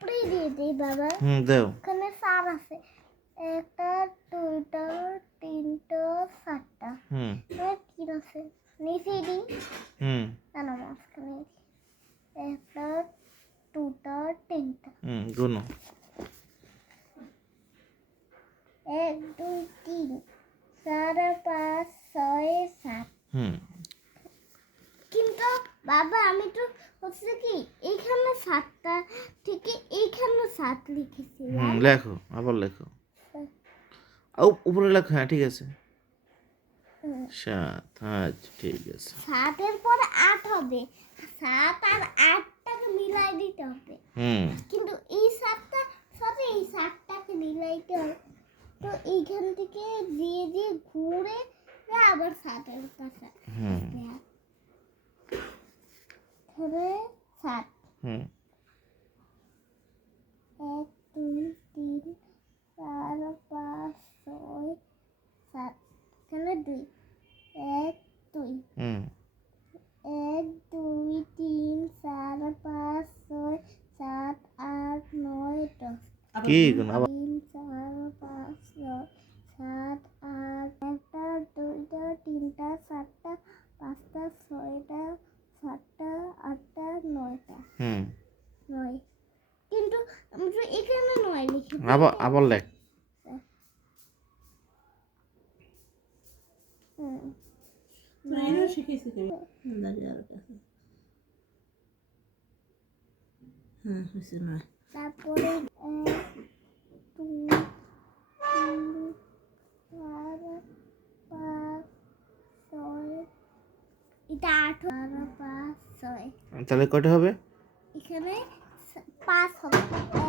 উপরেই দিয়ে দিই বাবা। দাও। এখানে 4 আছে, 1টা 2টা 3টা 4টা। এবার 3 আছে, নিচে দিই। না না মাঝখানে 1টা 2টা 3টা। গুনো। 1 2 3 4 5 6 7। কিন্তু বাবা আমি তো হচ্ছে কি এইখানে 7টা থেকে এইখানে 7 লিখেছি। লেখো, আবার লেখো। উপরে লেখো, হ্যাঁ ঠিক আছে। 7, আচ্ছা ঠিক আছে। 7 এর পরে 8 হবে, 7 আর 8টাকে মিলাই দিতে হবে। কিন্তু এই 7টা সাথে এই 7টাকে মিলাইতে হবে, তো এইখান থেকে দিয়ে দিয়ে ঘুরে আবার 7 এর কাছে ধরে 7। 1 2 3 4 5 6 7। এখানে 2 1 2 1 2 3 4 5 6 7 8 9 10। কি গুনো? 3 4 5 6 7 8 1টা 2টা 3টা 4টা 5টা 6টা 7টা 8টা 9টা 9। কিন্তু আমরা এখানে 9 লিখি। আবার লেখ। শিখেছি তারপরে 1 2 3 4 5 6 এটা 8 4 5 6। তাহলে কয়টা হবে? এখানে 5 হবে।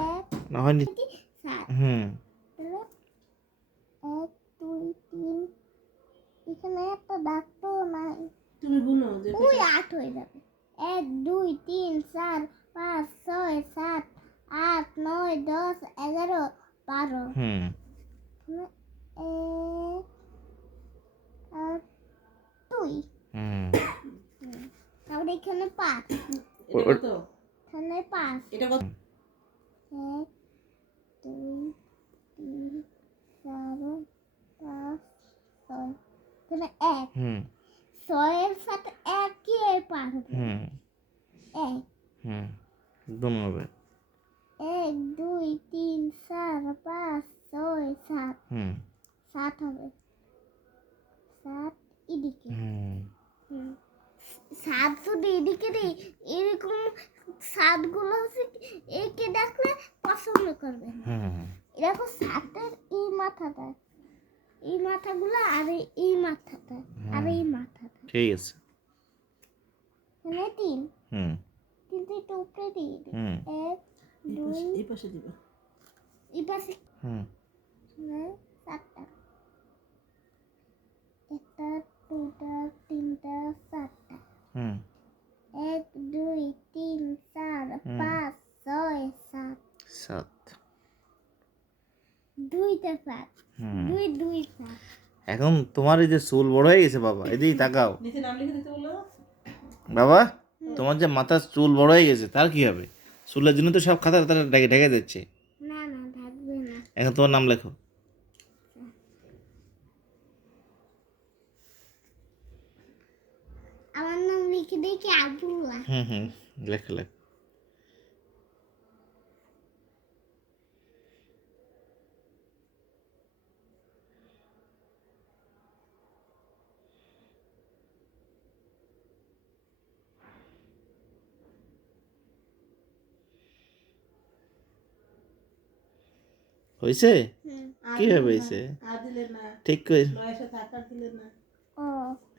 1 না হয়নি। 7। 1 2 3 এখানে একটা দাগ তো নাই। তুমি গুনো যে ওই 8 হয়ে যাবে। 1 2 3 4 5 6 7 8 9 10 11 12। 1 আর 2। তাহলে এখানে 5। এটা কত? এখানে 5। এটা কত? 1 2 3 4 5 6। এখানে 1। 6 এর সাথে 1 কি পারবে? 1। একদম হবে। 1 2 3 4 5 6 7। 7 হবে। 7 এদিকে। 7 শুধু এদিকে নেই, এরকম 7 গুলো হচ্ছে একে দেখলে পছন্দ করবে। দেখো 7-এর এই মাথাটা, এই মাথাগুলো আর এই মাথাটা আর এই মাথাটা। ঠিক আছে। এখানে 3। কিন্তু একটু উপরে দিয়ে দিই। 1 2 এই পাশে দিবা। এই পাশে 7টা। 1টা 2টা 3টা 4টা। 1 2 3 4 5 6 7। 7। 2টা 7। 2 2 7। এখন তোমার এই যে চুল বড় হয়ে গেছে বাবা, এদিকে তাকাও। নিচে নাম লিখে দিতে বলো। বাবা তোমার যে মাথার চুল বড় হয়ে গেছে তার কি হবে? চুলের জন্য তো সব খাতা তারা ঢেকে দিচ্ছে। না না থাকবে না। এখন তোমার নাম লেখো। আমার নাম লিখে দিই কি আব্দুল্লাহ। লেখো লেখো। হয়েছে? কি হবে হয়েছে? ঠিক করে। ও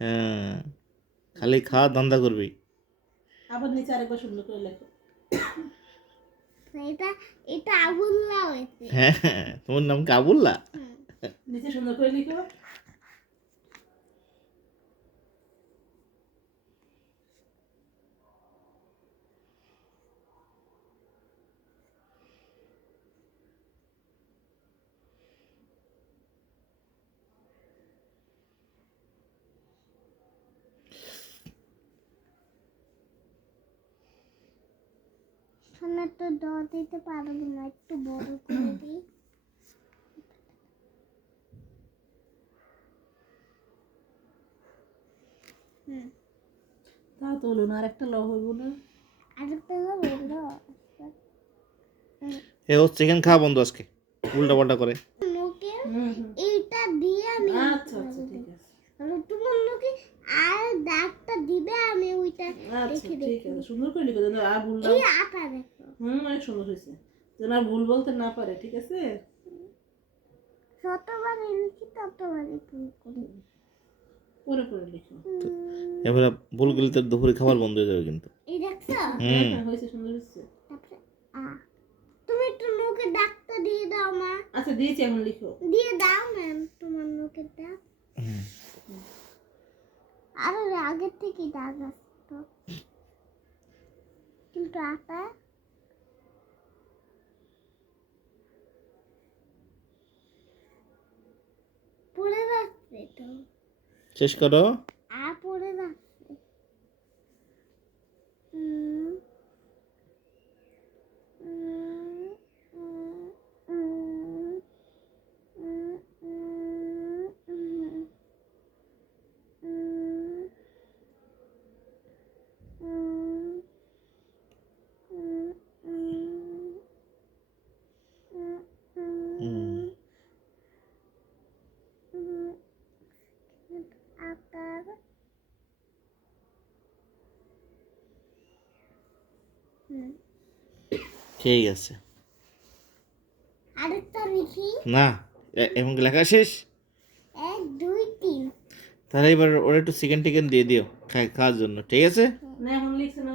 হ্যাঁ, খালি খাওয়া ধান্দা করবি। আবার নিচে আরেকবার সুন্দর করে লেখো। এটা এটা আব্দুল্লাহ হয়েছে। হ্যাঁ, তোমার নাম কি আবুল্লাহ? নিচে সুন্দর করে লিখো। এখানে তো দ দিতে পারবো না, একটু বড় করে দিই। হুম, তাও তো হলো না, আর একটা ল হইব না। আরেকটা হবে ল। এ ও চিকেন খাওয়া বন্ধ আজকে, উল্টা পাল্টা করে। লোকে হুম হুম। এইটা দিয়ে আমি আচ্ছা আচ্ছা ঠিক আছে। তোমার লোকে আর দাগটা দিবে, আমি ওইটা আচ্ছা দেখে ঠিক আছে, সুন্দর করে লিখো যেন আর ভুল না। এই আটা দেখো অনেক সুন্দর হয়েছে, যেন আর ভুল বলতে না পারে, ঠিক আছে। যতবার লিখি ততবারই ভুল করি। পরে পরে লিখো। এবার ভুল গেলে তোর দুপুরে খাবার বন্ধ হয়ে যাবে কিন্তু। এই দেখছো? হ্যাঁ হ্যাঁ হয়েছে, সুন্দর হয়েছে। তারপরে আ তুমি একটু লোকে দাগটা দিয়ে দাও মা, আচ্ছা দিয়েছি, এখন লিখো। দিয়ে দাও ম্যাম তোমার লোকের দাগ। আরো আগের থেকে দাগ আসতো, কিন্তু আটা পড়ে যাচ্ছে তো, শেষ করো। পড়ে যাচ্ছে। উম, উম, উম, উম, উম, উম, উম, আকার ঠিক আছে। আরেকটা লিখি। না, এখন কি লেখা শেষ? 1 2 3। তাহলে এবার ওরা একটু চিকেন টিকেন দিয়ে দিও খাওয়ার জন্য, ঠিক আছে? না এখন লিখছে না।